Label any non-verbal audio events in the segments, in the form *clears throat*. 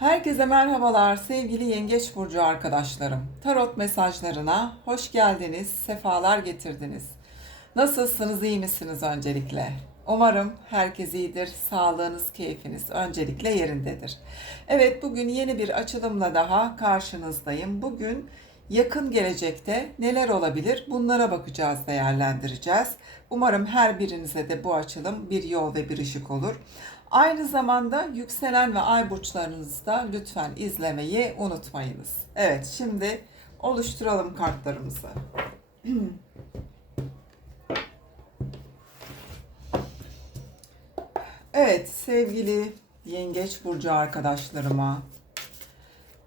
Herkese merhabalar sevgili Yengeç Burcu arkadaşlarım. Tarot mesajlarına hoş geldiniz, sefalar getirdiniz. Nasılsınız, iyi misiniz öncelikle? Umarım herkes iyidir, sağlığınız, keyfiniz öncelikle yerindedir. Evet, bugün yeni bir açılımla daha karşınızdayım. Bugün yakın gelecekte neler olabilir bunlara bakacağız, değerlendireceğiz. Umarım her birinize de bu açılım bir yol ve bir ışık olur. Aynı zamanda yükselen ve ay burçlarınızı da lütfen izlemeyi unutmayınız. Evet, şimdi oluşturalım kartlarımızı. *clears throat* Evet, sevgili Yengeç burcu arkadaşlarıma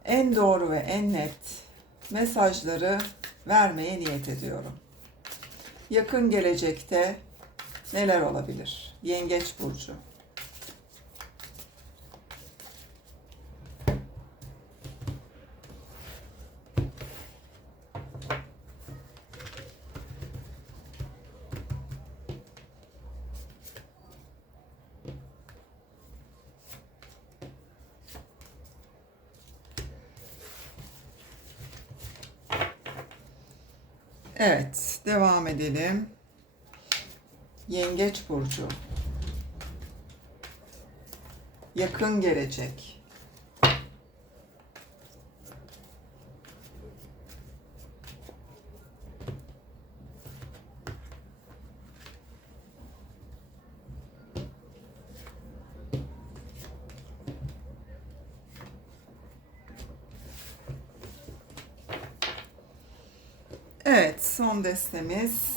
en doğru ve en net mesajları vermeye niyet ediyorum. Yakın gelecekte neler olabilir? Yengeç burcu. Evet, devam edelim. Yengeç burcu. Yakın gelecek. Son destemiz.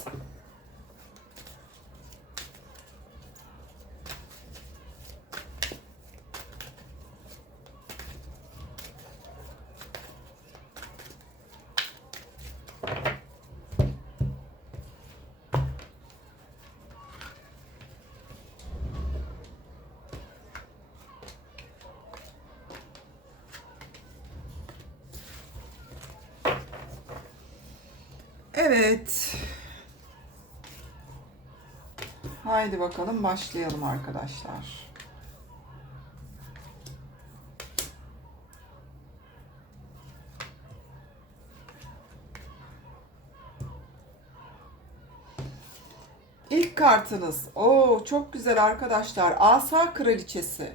Evet. Haydi bakalım başlayalım arkadaşlar. İlk kartınız. Oo çok güzel arkadaşlar. Asa kraliçesi.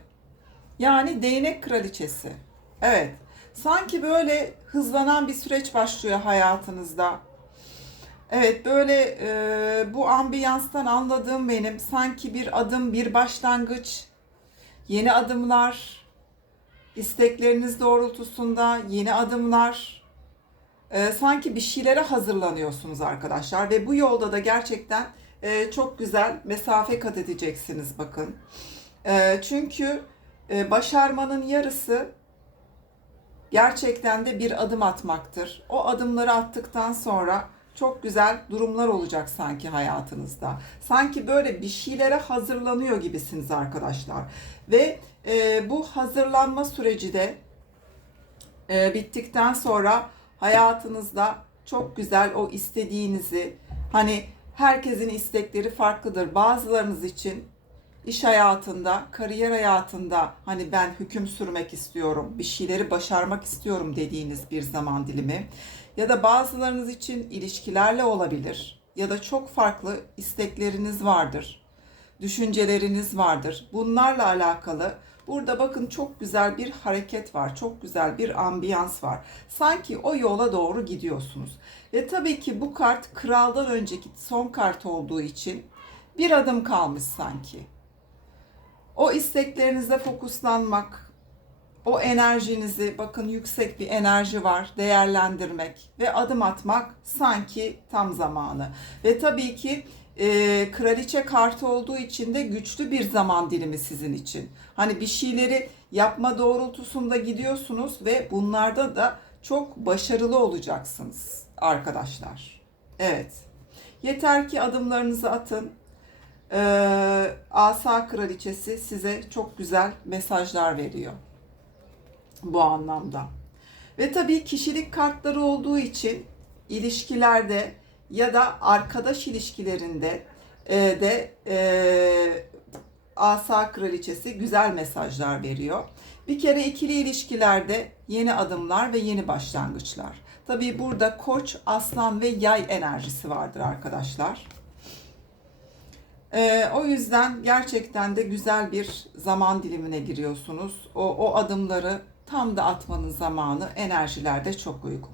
Yani değnek kraliçesi. Evet. Sanki böyle hızlanan bir süreç başlıyor hayatınızda. Evet böyle e, bu ambiyanstan anladığım benim sanki bir adım bir başlangıç yeni adımlar istekleriniz doğrultusunda yeni adımlar e, sanki bir şeylere hazırlanıyorsunuz arkadaşlar ve bu yolda da gerçekten e, çok güzel mesafe kat edeceksiniz bakın. E, çünkü e, başarmanın yarısı gerçekten de bir adım atmaktır. O adımları attıktan sonra çok güzel durumlar olacak sanki hayatınızda. Sanki böyle bir şeylere hazırlanıyor gibisiniz arkadaşlar. Ve e, bu hazırlanma süreci de e, bittikten sonra hayatınızda çok güzel o istediğinizi hani herkesin istekleri farklıdır. Bazılarınız için iş hayatında, kariyer hayatında hani ben hüküm sürmek istiyorum, bir şeyleri başarmak istiyorum dediğiniz bir zaman dilimi ya da bazılarınız için ilişkilerle olabilir ya da çok farklı istekleriniz vardır. Düşünceleriniz vardır. Bunlarla alakalı burada bakın çok güzel bir hareket var. Çok güzel bir ambiyans var. Sanki o yola doğru gidiyorsunuz. Ve tabii ki bu kart kraldan önceki son kart olduğu için bir adım kalmış sanki. O isteklerinize fokuslanmak, o enerjinizi bakın yüksek bir enerji var değerlendirmek ve adım atmak sanki tam zamanı. Ve tabii ki e, kraliçe kartı olduğu için de güçlü bir zaman dilimi sizin için. Hani bir şeyleri yapma doğrultusunda gidiyorsunuz ve bunlarda da çok başarılı olacaksınız arkadaşlar. Evet. Yeter ki adımlarınızı atın. Ee, Asa Kraliçesi size çok güzel mesajlar veriyor bu anlamda. Ve tabii kişilik kartları olduğu için ilişkilerde ya da arkadaş ilişkilerinde e, de e, Asa Kraliçesi güzel mesajlar veriyor. Bir kere ikili ilişkilerde yeni adımlar ve yeni başlangıçlar. Tabii burada koç, aslan ve yay enerjisi vardır arkadaşlar. Ee, o yüzden gerçekten de güzel bir zaman dilimine giriyorsunuz. O, o adımları tam da atmanın zamanı enerjilerde çok uygun.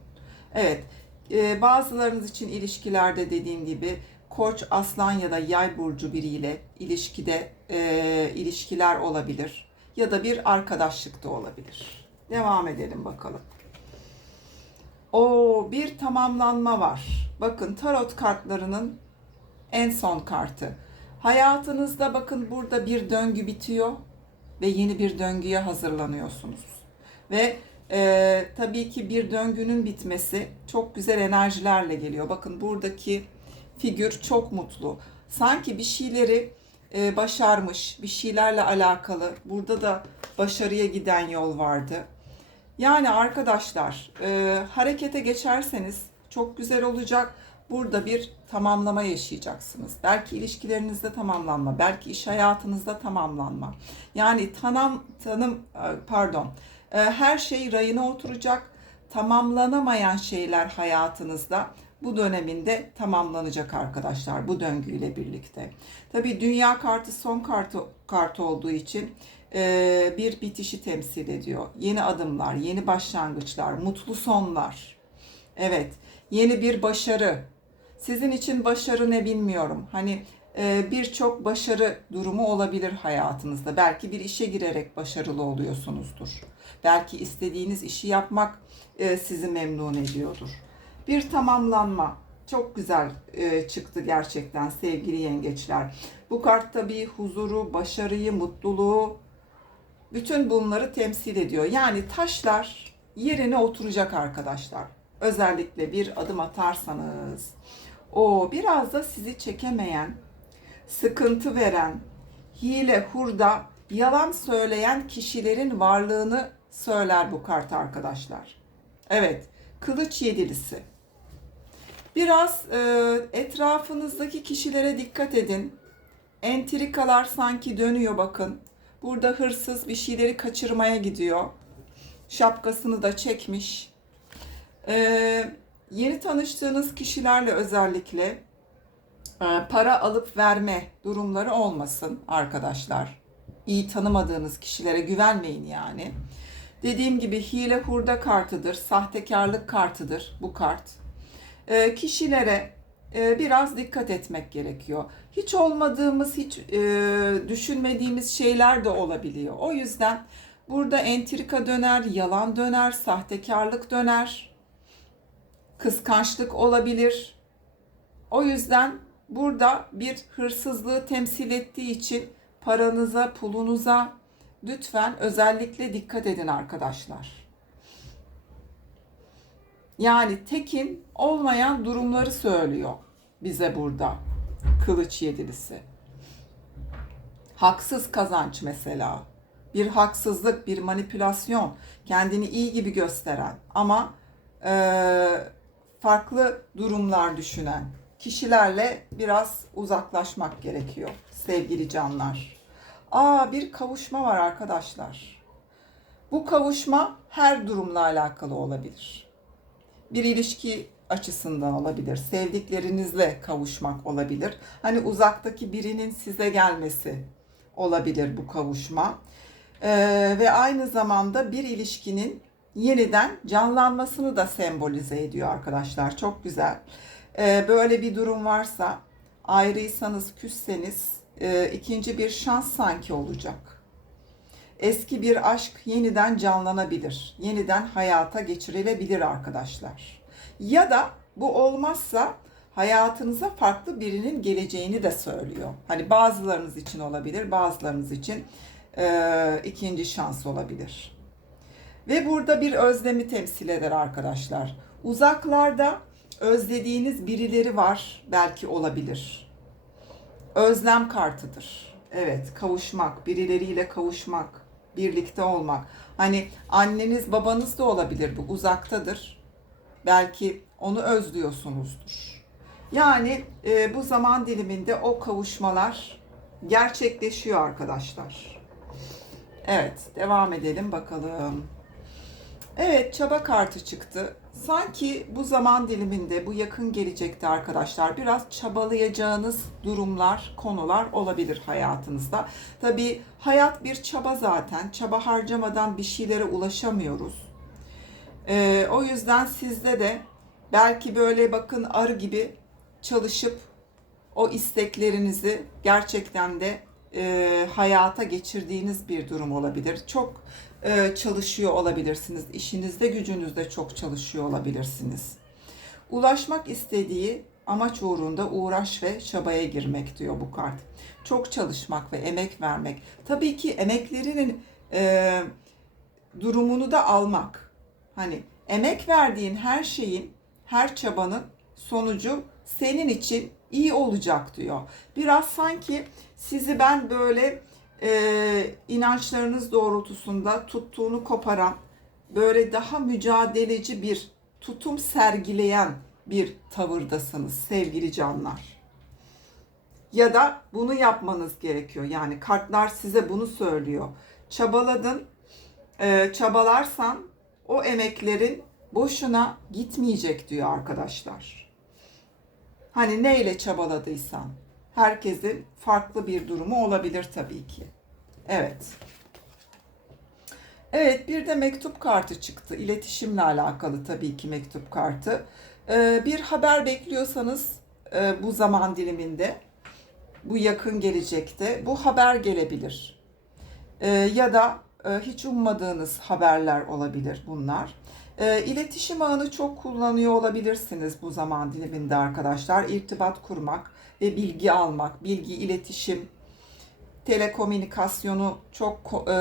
Evet, e, bazılarınız için ilişkilerde dediğim gibi koç, aslan ya da yay burcu biriyle ilişkide e, ilişkiler olabilir. Ya da bir arkadaşlık da olabilir. Devam edelim bakalım. O bir tamamlanma var. Bakın tarot kartlarının en son kartı. Hayatınızda bakın burada bir döngü bitiyor ve yeni bir döngüye hazırlanıyorsunuz. Ve e, tabii ki bir döngünün bitmesi çok güzel enerjilerle geliyor. Bakın buradaki figür çok mutlu. Sanki bir şeyleri e, başarmış, bir şeylerle alakalı. Burada da başarıya giden yol vardı. Yani arkadaşlar e, harekete geçerseniz çok güzel olacak. Burada bir tamamlama yaşayacaksınız. Belki ilişkilerinizde tamamlanma, belki iş hayatınızda tamamlanma. Yani tanım tanım e, pardon. E, her şey rayına oturacak. Tamamlanamayan şeyler hayatınızda bu döneminde tamamlanacak arkadaşlar bu döngüyle birlikte. Tabii dünya kartı son kartı kartı olduğu için e, bir bitişi temsil ediyor. Yeni adımlar, yeni başlangıçlar, mutlu sonlar. Evet, yeni bir başarı. Sizin için başarı ne bilmiyorum. Hani birçok başarı durumu olabilir hayatınızda. Belki bir işe girerek başarılı oluyorsunuzdur. Belki istediğiniz işi yapmak e, sizi memnun ediyordur. Bir tamamlanma. Çok güzel e, çıktı gerçekten sevgili yengeçler. Bu kart tabii huzuru, başarıyı, mutluluğu, bütün bunları temsil ediyor. Yani taşlar yerine oturacak arkadaşlar. Özellikle bir adım atarsanız. O biraz da sizi çekemeyen, sıkıntı veren, hile, hurda, yalan söyleyen kişilerin varlığını söyler bu kart arkadaşlar. Evet, kılıç yedilisi. Biraz e, etrafınızdaki kişilere dikkat edin. Entrikalar sanki dönüyor bakın. Burada hırsız bir şeyleri kaçırmaya gidiyor. Şapkasını da çekmiş. Ee, yeni tanıştığınız kişilerle özellikle e, para alıp verme durumları olmasın arkadaşlar. İyi tanımadığınız kişilere güvenmeyin yani. Dediğim gibi hile hurda kartıdır, sahtekarlık kartıdır bu kart. Ee, kişilere e, biraz dikkat etmek gerekiyor. Hiç olmadığımız, hiç e, düşünmediğimiz şeyler de olabiliyor. O yüzden burada entrika döner, yalan döner, sahtekarlık döner, kıskançlık olabilir. O yüzden burada bir hırsızlığı temsil ettiği için paranıza, pulunuza lütfen özellikle dikkat edin arkadaşlar. Yani tekin olmayan durumları söylüyor bize burada kılıç yedilisi. Haksız kazanç mesela. Bir haksızlık, bir manipülasyon, kendini iyi gibi gösteren ama e, farklı durumlar düşünen kişilerle biraz uzaklaşmak gerekiyor sevgili canlar. Aa bir kavuşma var arkadaşlar. Bu kavuşma her durumla alakalı olabilir. Bir ilişki açısından olabilir. Sevdiklerinizle kavuşmak olabilir. Hani uzaktaki birinin size gelmesi olabilir bu kavuşma. Ee, ve aynı zamanda bir ilişkinin yeniden canlanmasını da sembolize ediyor arkadaşlar. Çok güzel. Ee, böyle bir durum varsa ayrıysanız, küsseniz e, ikinci bir şans sanki olacak. Eski bir aşk yeniden canlanabilir. Yeniden hayata geçirilebilir arkadaşlar. Ya da bu olmazsa hayatınıza farklı birinin geleceğini de söylüyor. Hani bazılarınız için olabilir, bazılarınız için e, ikinci şans olabilir. Ve burada bir özlemi temsil eder arkadaşlar. Uzaklarda özlediğiniz birileri var belki olabilir. Özlem kartıdır. Evet, kavuşmak, birileriyle kavuşmak, birlikte olmak. Hani anneniz, babanız da olabilir bu, uzaktadır. Belki onu özlüyorsunuzdur. Yani e, bu zaman diliminde o kavuşmalar gerçekleşiyor arkadaşlar. Evet, devam edelim bakalım. Evet, çaba kartı çıktı. Sanki bu zaman diliminde, bu yakın gelecekte arkadaşlar biraz çabalayacağınız durumlar, konular olabilir hayatınızda. Tabii hayat bir çaba zaten. Çaba harcamadan bir şeylere ulaşamıyoruz. Ee, o yüzden sizde de belki böyle bakın arı gibi çalışıp o isteklerinizi gerçekten de e, hayata geçirdiğiniz bir durum olabilir. Çok çalışıyor olabilirsiniz. İşinizde, gücünüzde çok çalışıyor olabilirsiniz. Ulaşmak istediği amaç uğrunda uğraş ve çabaya girmek diyor bu kart. Çok çalışmak ve emek vermek. Tabii ki emeklerinin e, durumunu da almak. Hani emek verdiğin her şeyin, her çabanın sonucu senin için iyi olacak diyor. Biraz sanki sizi ben böyle e, inançlarınız doğrultusunda tuttuğunu koparan, böyle daha mücadeleci bir tutum sergileyen bir tavırdasınız sevgili canlar. Ya da bunu yapmanız gerekiyor. Yani kartlar size bunu söylüyor. Çabaladın, e, çabalarsan o emeklerin boşuna gitmeyecek diyor arkadaşlar. Hani neyle çabaladıysan. Herkesin farklı bir durumu olabilir tabii ki. Evet. Evet bir de mektup kartı çıktı. İletişimle alakalı tabii ki mektup kartı. Ee, bir haber bekliyorsanız e, bu zaman diliminde, bu yakın gelecekte bu haber gelebilir. Ee, ya da e, hiç ummadığınız haberler olabilir bunlar. E, iletişim ağını çok kullanıyor olabilirsiniz bu zaman diliminde arkadaşlar. İrtibat kurmak ve bilgi almak, bilgi, iletişim, telekomünikasyonu çok e,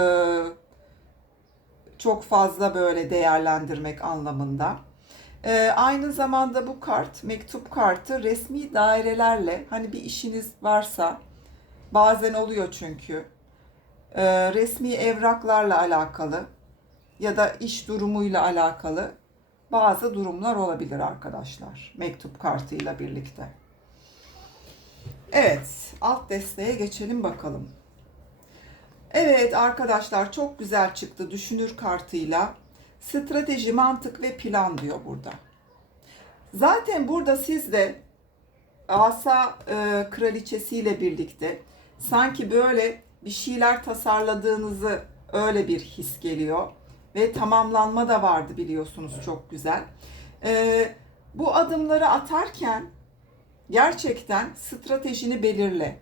çok fazla böyle değerlendirmek anlamında. E, aynı zamanda bu kart, mektup kartı resmi dairelerle hani bir işiniz varsa bazen oluyor çünkü e, resmi evraklarla alakalı ya da iş durumuyla alakalı bazı durumlar olabilir arkadaşlar mektup kartıyla birlikte. Evet, alt desteğe geçelim bakalım. Evet arkadaşlar çok güzel çıktı düşünür kartıyla. Strateji, mantık ve plan diyor burada. Zaten burada siz de asa e, kraliçesiyle birlikte sanki böyle bir şeyler tasarladığınızı öyle bir his geliyor. Ve tamamlanma da vardı biliyorsunuz çok güzel. E, bu adımları atarken gerçekten stratejini belirle.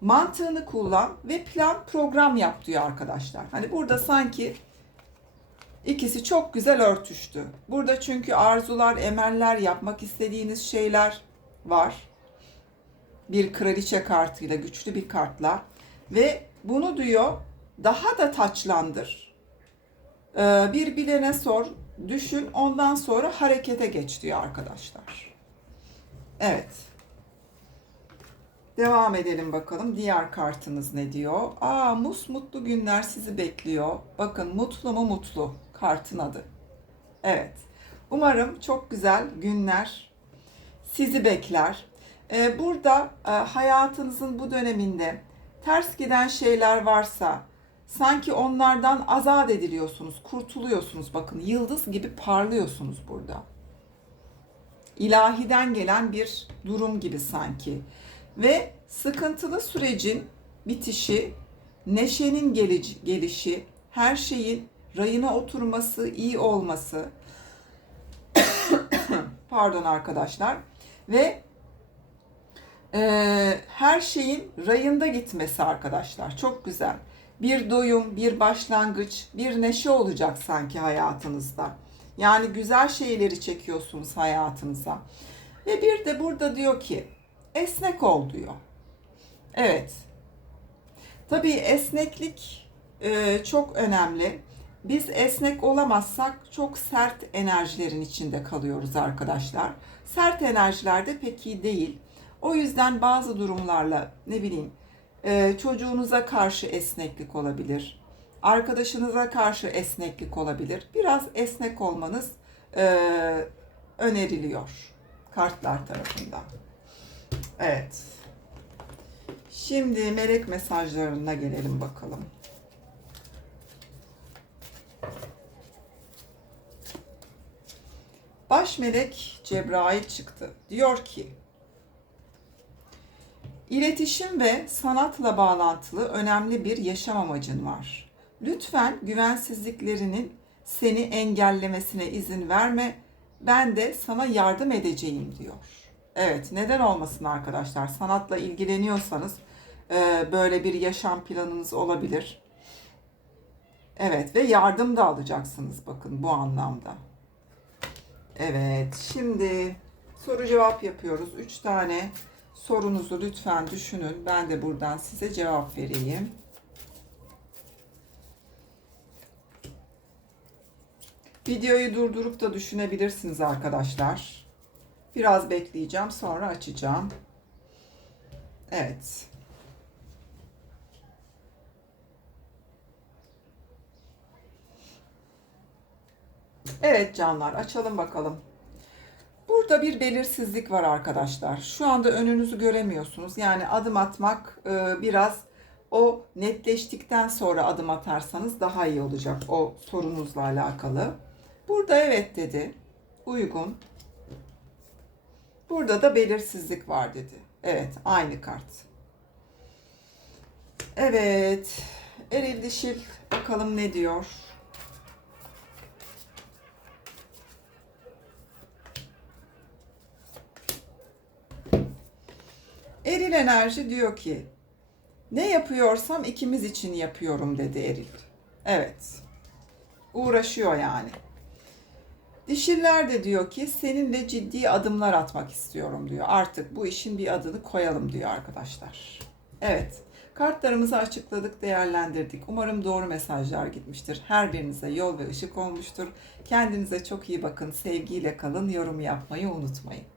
Mantığını kullan ve plan program yap diyor arkadaşlar. Hani burada sanki ikisi çok güzel örtüştü. Burada çünkü arzular, emeller, yapmak istediğiniz şeyler var. Bir kraliçe kartıyla, güçlü bir kartla ve bunu diyor daha da taçlandır. Ee, bir bilene sor, düşün, ondan sonra harekete geç diyor arkadaşlar. Evet. Devam edelim bakalım. Diğer kartınız ne diyor? Aa, mus mutlu günler sizi bekliyor. Bakın mutlu mu mutlu kartın adı. Evet. Umarım çok güzel günler sizi bekler. Ee, burada e, hayatınızın bu döneminde ters giden şeyler varsa sanki onlardan azat ediliyorsunuz, kurtuluyorsunuz. Bakın yıldız gibi parlıyorsunuz burada. İlahiden gelen bir durum gibi sanki. Ve sıkıntılı sürecin bitişi, neşenin gelici, gelişi, her şeyin rayına oturması, iyi olması, *coughs* pardon arkadaşlar, ve e, her şeyin rayında gitmesi arkadaşlar. Çok güzel. Bir doyum, bir başlangıç, bir neşe olacak sanki hayatınızda. Yani güzel şeyleri çekiyorsunuz hayatınıza. Ve bir de burada diyor ki esnek ol diyor. Evet. Tabii esneklik e, çok önemli. Biz esnek olamazsak çok sert enerjilerin içinde kalıyoruz arkadaşlar. Sert enerjiler de pek iyi değil. O yüzden bazı durumlarla ne bileyim ee, çocuğunuza karşı esneklik olabilir. Arkadaşınıza karşı esneklik olabilir. Biraz esnek olmanız e, öneriliyor kartlar tarafından. Evet. Şimdi melek mesajlarına gelelim bakalım. Baş melek Cebrail çıktı. Diyor ki İletişim ve sanatla bağlantılı önemli bir yaşam amacın var. Lütfen güvensizliklerinin seni engellemesine izin verme. Ben de sana yardım edeceğim diyor. Evet, neden olmasın arkadaşlar? Sanatla ilgileniyorsanız e, böyle bir yaşam planınız olabilir. Evet ve yardım da alacaksınız bakın bu anlamda. Evet, şimdi soru cevap yapıyoruz. Üç tane sorunuzu lütfen düşünün. Ben de buradan size cevap vereyim. Videoyu durdurup da düşünebilirsiniz arkadaşlar. Biraz bekleyeceğim, sonra açacağım. Evet. Evet canlar, açalım bakalım. Burada bir belirsizlik var arkadaşlar. Şu anda önünüzü göremiyorsunuz. Yani adım atmak e, biraz o netleştikten sonra adım atarsanız daha iyi olacak o sorunuzla alakalı. Burada evet dedi. Uygun. Burada da belirsizlik var dedi. Evet, aynı kart. Evet. Eril dişil bakalım ne diyor. Eril enerji diyor ki ne yapıyorsam ikimiz için yapıyorum dedi Eril. Evet. Uğraşıyor yani. Dişiller de diyor ki seninle ciddi adımlar atmak istiyorum diyor. Artık bu işin bir adını koyalım diyor arkadaşlar. Evet. Kartlarımızı açıkladık, değerlendirdik. Umarım doğru mesajlar gitmiştir. Her birinize yol ve ışık olmuştur. Kendinize çok iyi bakın. Sevgiyle kalın. Yorum yapmayı unutmayın.